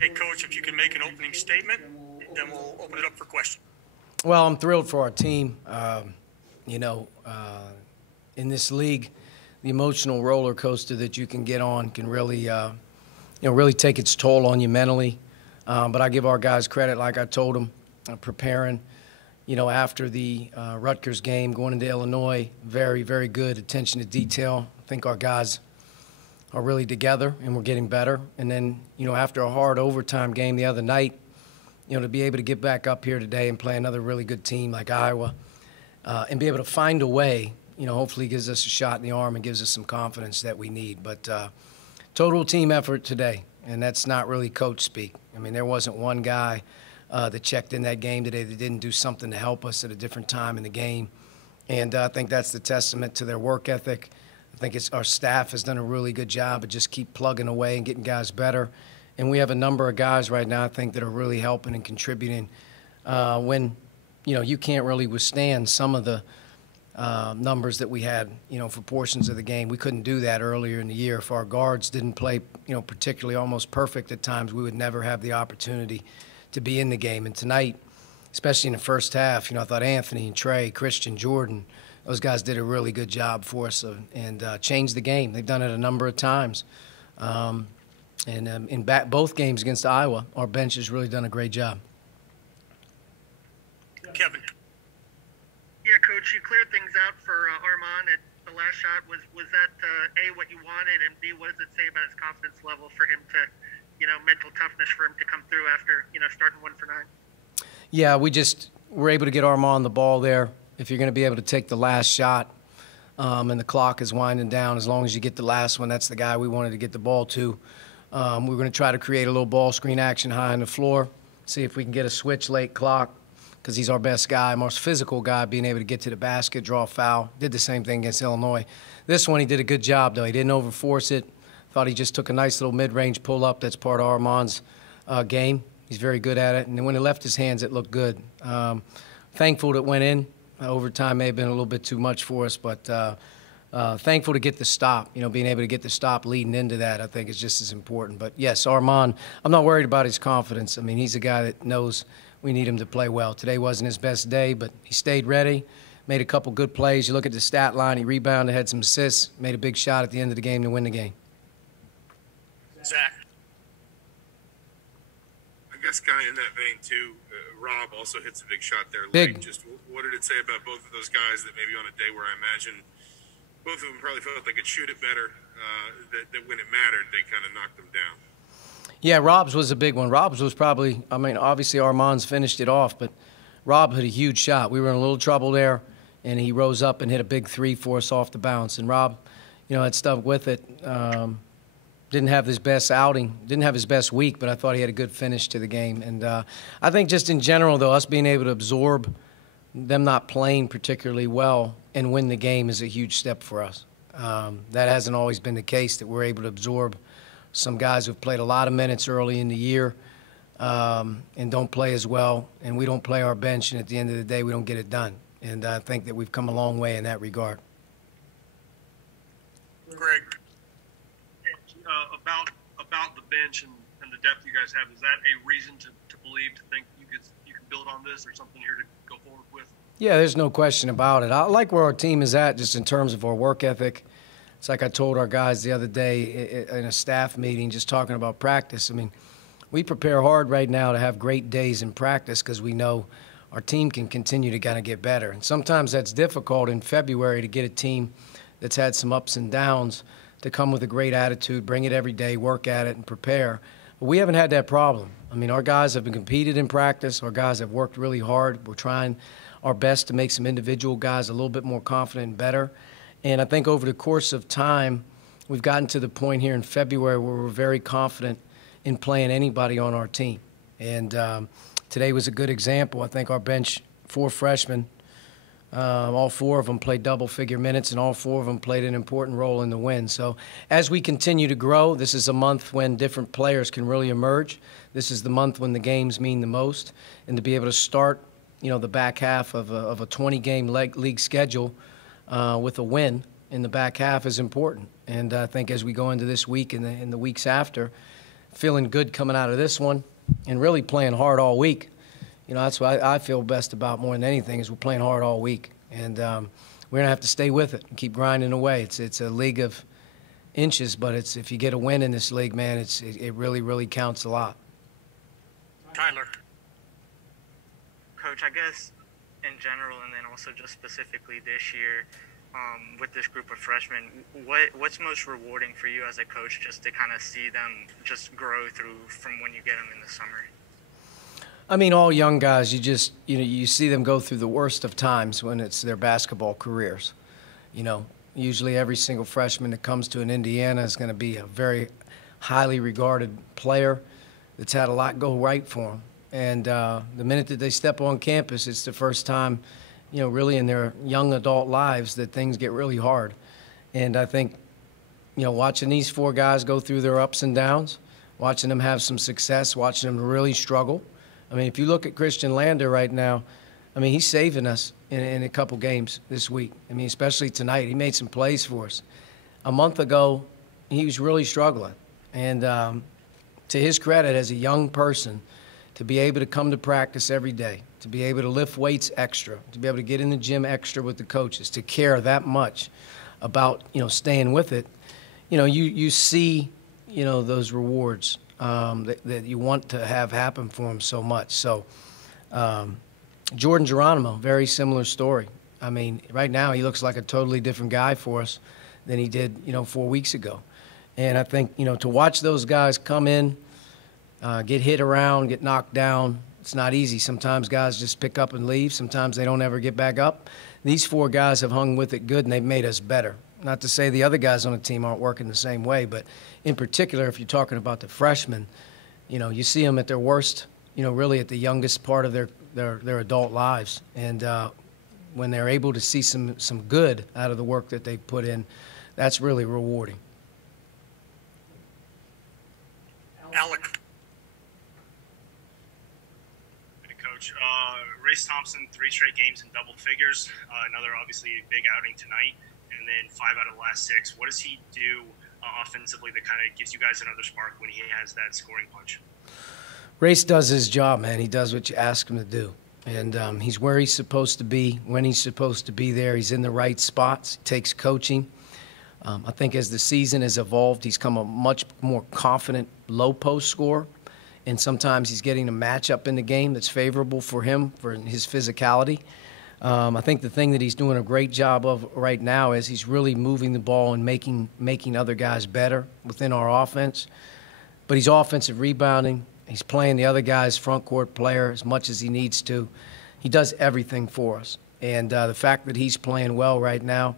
Hey, Coach, if you can make an opening statement, then we'll open it up for questions. Well, I'm thrilled for our team. In this league, the emotional roller coaster that you can get on can really, really take its toll on you mentally. But I give our guys credit, like I told them, preparing, after the Rutgers game, going into Illinois, very, very good attention to detail. I think our guys are really together and we're getting better. And then, after a hard overtime game the other night, to be able to get back up here today and play another really good team like Iowa and be able to find a way, hopefully gives us a shot in the arm and gives us some confidence that we need. But total team effort today, and that's not really coach speak. I mean, there wasn't one guy that checked in that game today that didn't do something to help us at a different time in the game. And I think that's the testament to their work ethic. I think our staff has done a really good job of just keep plugging away and getting guys better. And we have a number of guys right now, I think, that are really helping and contributing when, you can't really withstand some of the numbers that we had, for portions of the game. We couldn't do that earlier in the year. If our guards didn't play, particularly almost perfect at times, we would never have the opportunity to be in the game. And tonight, especially in the first half, I thought Anthony and Trey, Christian, Jordan, those guys did a really good job for us and changed the game. They've done it a number of times. In both games against Iowa, our bench has really done a great job. Kevin. Yeah, Coach, you cleared things out for Armand at the last shot. Was that, A, what you wanted, and B, what does it say about his confidence level for him to, mental toughness for him to come through after, starting 1 for 9? Yeah, we're able to get Armand the ball there. If you're going to be able to take the last shot and the clock is winding down, as long as you get the last one, that's the guy we wanted to get the ball to. We're going to try to create a little ball screen action high on the floor, see if we can get a switch late clock because he's our best guy, most physical guy, being able to get to the basket, draw a foul. Did the same thing against Illinois. This one he did a good job, though. He didn't overforce it. Thought he just took a nice little mid-range pull-up. That's part of Armand's game. He's very good at it. And then when it left his hands, it looked good. Thankful that it went in. Overtime may have been a little bit too much for us, but thankful to get the stop. Being able to get the stop leading into that, I think, is just as important. But, yes, Armand, I'm not worried about his confidence. I mean, he's a guy that knows we need him to play well. Today wasn't his best day, but he stayed ready, made a couple good plays. You look at the stat line, he rebounded, had some assists, made a big shot at the end of the game to win the game. Zach. I guess kind of in that vein, too, Rob also hits a big shot there big. late. Just what did it say about both of those guys that maybe on a day where I imagine both of them probably felt they could shoot it better, that when it mattered, they kind of knocked them down? Yeah, Rob's was a big one. Rob's was probably, obviously Armand's finished it off, but Rob hit a huge shot. We were in a little trouble there, and he rose up and hit a big three for us off the bounce. And Rob, had stuck with it. Didn't have his best outing, didn't have his best week, but I thought he had a good finish to the game. And I think just in general, though, us being able to absorb them not playing particularly well and win the game is a huge step for us. That hasn't always been the case, that we're able to absorb some guys who've played a lot of minutes early in the year and don't play as well, and we don't play our bench, and at the end of the day, we don't get it done. And I think that we've come a long way in that regard. Greg. About the bench and the depth you guys have, is that a reason to believe, to think you can build on this or something here to go forward with? Yeah, there's no question about it. I like where our team is at just in terms of our work ethic. It's like I told our guys the other day in a staff meeting just talking about practice. I mean, we prepare hard right now to have great days in practice because we know our team can continue to kind of get better. And sometimes that's difficult in February to get a team that's had some ups and downs to come with a great attitude, bring it every day, work at it, and prepare. But we haven't had that problem. I mean, our guys have been competed in practice. Our guys have worked really hard. We're trying our best to make some individual guys a little bit more confident and better. And I think over the course of time, we've gotten to the point here in February where we're very confident in playing anybody on our team. And today was a good example. I think our bench, 4 freshmen, all 4 of them played double-figure minutes, and all 4 of them played an important role in the win. So as we continue to grow, this is a month when different players can really emerge. This is the month when the games mean the most. And to be able to start, the back half of a 20-game league schedule with a win in the back half is important. And I think as we go into this week and the weeks after, feeling good coming out of this one and really playing hard all week. You know, that's what I feel best about more than anything is we're playing hard all week. And we're going to have to stay with it and keep grinding away. It's a league of inches, but if you get a win in this league, man, it really, really counts a lot. Tyler. Coach, I guess in general and then also just specifically this year with this group of freshmen, what's most rewarding for you as a coach just to kind of see them just grow through from when you get them in the summer? I mean, all young guys, you see them go through the worst of times when it's their basketball careers. You know, usually every single freshman that comes to an Indiana is going to be a very highly regarded player that's had a lot go right for them. And the minute that they step on campus, it's the first time, you know, really in their young adult lives that things get really hard. And I think, you know, watching these four guys go through their ups and downs, watching them have some success, watching them really struggle. I mean, if you look at Christian Lander right now, I mean, he's saving us in a couple games this week. I mean, especially tonight. He made some plays for us. A month ago, he was really struggling. And to his credit, as a young person, to be able to come to practice every day, to be able to lift weights extra, to be able to get in the gym extra with the coaches, to care that much about, you know, staying with it, you know, you see, you know, those rewards that you want to have happen for him so much. So Jordan Geronimo, very similar story. I mean, right now he looks like a totally different guy for us than he did, you know, 4 weeks ago. And I think, you know, to watch those guys come in, get hit around, get knocked down, it's not easy. Sometimes guys just pick up and leave. Sometimes they don't ever get back up. These four guys have hung with it good, and they've made us better. Not to say the other guys on the team aren't working the same way, but in particular, if you're talking about the freshmen, you know, you see them at their worst, you know, really at the youngest part of their adult lives. And when they're able to see some good out of the work that they put in, that's really rewarding. Alec. Hey, Coach. Race Thompson, 3 straight games in double figures. Another obviously big outing tonight. And then 5 out of the last 6. What does he do offensively that kind of gives you guys another spark when he has that scoring punch? Race does his job, man. He does what you ask him to do. And he's where he's supposed to be, when he's supposed to be there. He's in the right spots. He takes coaching. I think as the season has evolved, he's come a much more confident low-post scorer. And sometimes he's getting a matchup in the game that's favorable for him, for his physicality. I think the thing that he's doing a great job of right now is he's really moving the ball and making other guys better within our offense. But he's offensive rebounding. He's playing the other guy's front court player as much as he needs to. He does everything for us. And the fact that he's playing well right now,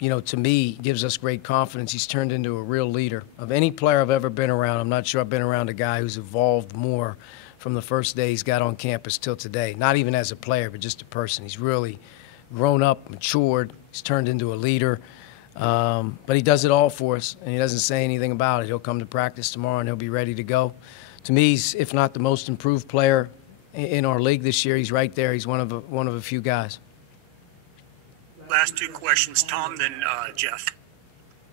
you know, to me, gives us great confidence. He's turned into a real leader. Of any player I've ever been around, I'm not sure I've been around a guy who's evolved more from the first day he's got on campus till today. Not even as a player, but just a person. He's really grown up, matured. He's turned into a leader. But he does it all for us, and he doesn't say anything about it. He'll come to practice tomorrow, and he'll be ready to go. To me, he's, if not the most improved player in our league this year, he's right there. He's one of a few guys. Last 2 questions, Tom, then Jeff.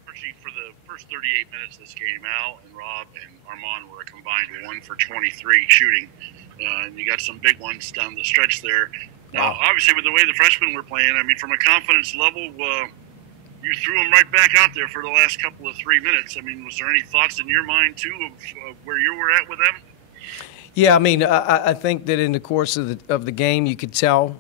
Archie, for the first 38 minutes of this game, Al and Rob and Armand were a combined 1 for 23 shooting. And you got some big ones down the stretch there. Now, obviously, with the way the freshmen were playing, I mean, from a confidence level, you threw them right back out there for the last couple of 3 minutes. I mean, was there any thoughts in your mind, too, of where you were at with them? Yeah, I mean, I think that in the course of the game, you could tell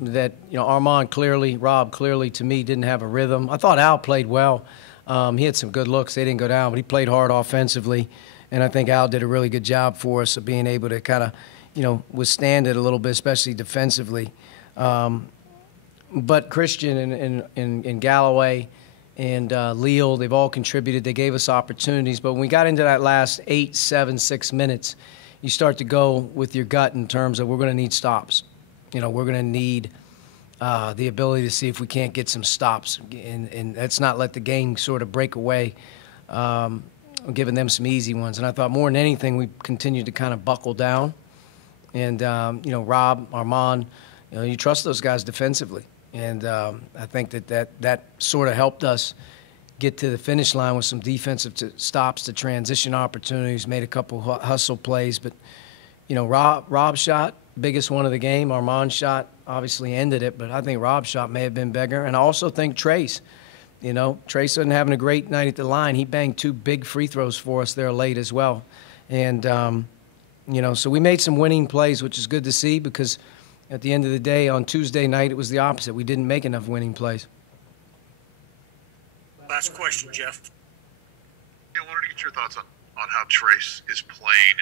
that, you know, Armand clearly, Rob clearly, to me, didn't have a rhythm. I thought Al played well. He had some good looks. They didn't go down, but he played hard offensively. And I think Al did a really good job for us of being able to kind of, you know, withstand it a little bit, especially defensively. But Christian and Galloway and Leal, they've all contributed. They gave us opportunities. But when we got into that last 8, 7, 6 minutes, you start to go with your gut in terms of we're going to need stops. You know, we're going to need the ability to see if we can't get some stops. And let's not let the game sort of break away, giving them some easy ones. And I thought more than anything, we continued to kind of buckle down. And, you know, Rob, Armand, you know, you trust those guys defensively. And I think that sort of helped us get to the finish line with some defensive stops to transition opportunities, made a couple hustle plays. But, you know, Rob's shot, biggest one of the game. Armand's shot obviously ended it, but I think Rob's shot may have been bigger. And I also think Trace. You know, Trace wasn't having a great night at the line. He banged 2 big free throws for us there late as well. And, you know, so we made some winning plays, which is good to see, because at the end of the day, on Tuesday night, it was the opposite. We didn't make enough winning plays. Last question, Jeff. Yeah, I wanted to get your thoughts on how Trace is playing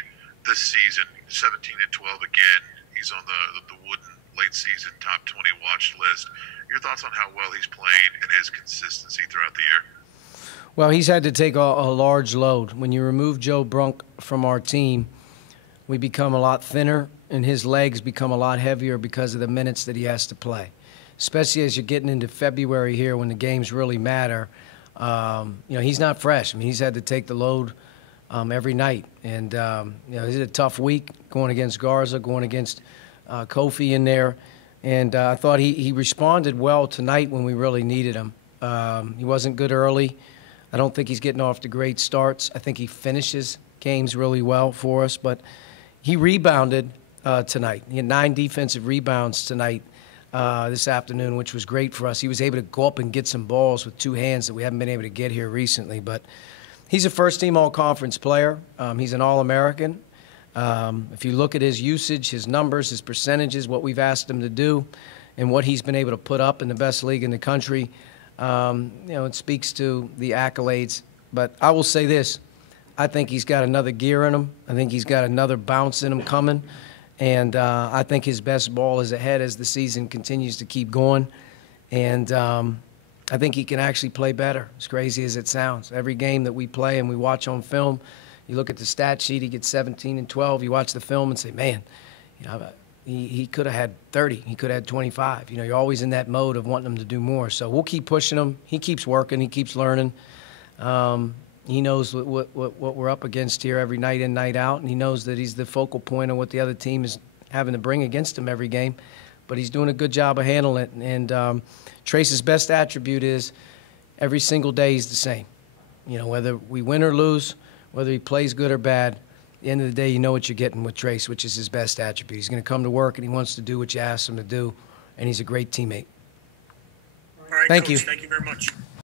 this season. 17 and 12 again. He's on the Wooden late season top 20 watch list. Your thoughts on how well he's playing and his consistency throughout the year? Well, he's had to take a large load. When you remove Joe Brunk from our team, we become a lot thinner, and his legs become a lot heavier because of the minutes that he has to play, especially as you're getting into February here when the games really matter. You know, he's not fresh. I mean, he's had to take the load every night. And, you know, it's a tough week going against Garza, going against Kofi in there. And I thought he responded well tonight when we really needed him. He wasn't good early. I don't think he's getting off to great starts. I think he finishes games really well for us. But he rebounded tonight. He had 9 defensive rebounds tonight this afternoon, which was great for us. He was able to go up and get some balls with 2 hands that we haven't been able to get here recently. But he's a first-team all-conference player. He's an All-American. If you look at his usage, his numbers, his percentages, what we've asked him to do, and what he's been able to put up in the best league in the country, you know, it speaks to the accolades. But I will say this. I think he's got another gear in him. I think he's got another bounce in him coming. And I think his best ball is ahead as the season continues to keep going. And I think he can actually play better, as crazy as it sounds. Every game that we play and we watch on film, you look at the stat sheet, he gets 17 and 12. You watch the film and say, man, you know, he could have had 30. He could have had 25. You know, you're always in that mode of wanting him to do more. So we'll keep pushing him. He keeps working. He keeps learning. He knows what we're up against here every night in, night out, and he knows that he's the focal point of what the other team is having to bring against him every game. But he's doing a good job of handling it. And Trace's best attribute is every single day he's the same. You know, whether we win or lose, whether he plays good or bad, at the end of the day, you know what you're getting with Trace, which is his best attribute. He's going to come to work, and he wants to do what you ask him to do, and he's a great teammate. All right, Thank Coach, you. Thank you very much.